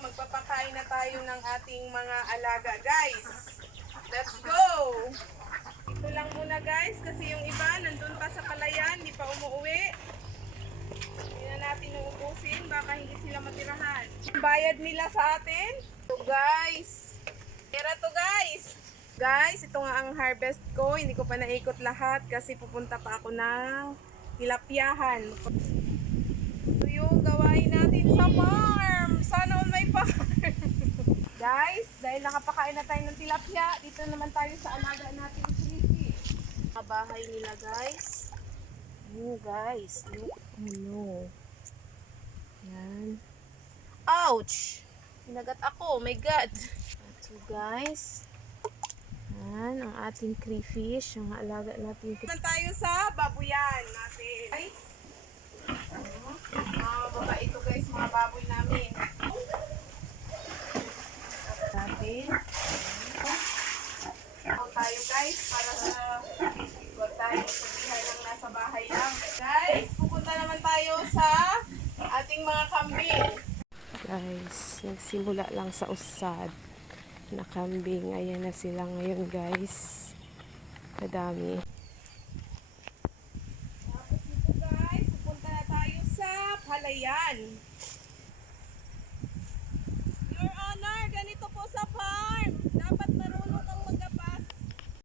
magpapakain na tayo ng ating mga alaga, guys. Let's go! Ito lang muna, guys, kasi yung iba nandun pa sa palayan, hindi pa umuwi. Hindi na natin uubusin, baka hindi sila matirahan. Bayad nila sa atin. So, guys, pera to, guys. Guys, ito nga ang harvest ko. Hindi ko pa naikot lahat kasi pupunta pa ako ng tilapyahan. Ito yung gawain natin sa farm. Sana all may farm. Guys, dahil nakapakain na tayo ng tilapia, dito naman tayo sa alaga natin sisi. Bahay nila, guys. Oh, guys. Look. Oh, no. Yan. Ouch! Pinagat ako. Oh my God. So, guys. Yan, ang ating crayfish, ang alaga natin. Naman tayo sa babuyan natin. Guys, baba ito guys, mga baboy namin. Natin. Ako tayo guys, para sa huwag tayo sabihan lang nasa bahay lang. Guys, pupunta naman tayo sa ating mga kambing. Guys, nagsimula lang sa usad na kambing. Ayan na sila ngayon, guys. Kadami. Tapos dito, guys, pupunta na tayo sa palayan. Your Honor, ganito po sa farm.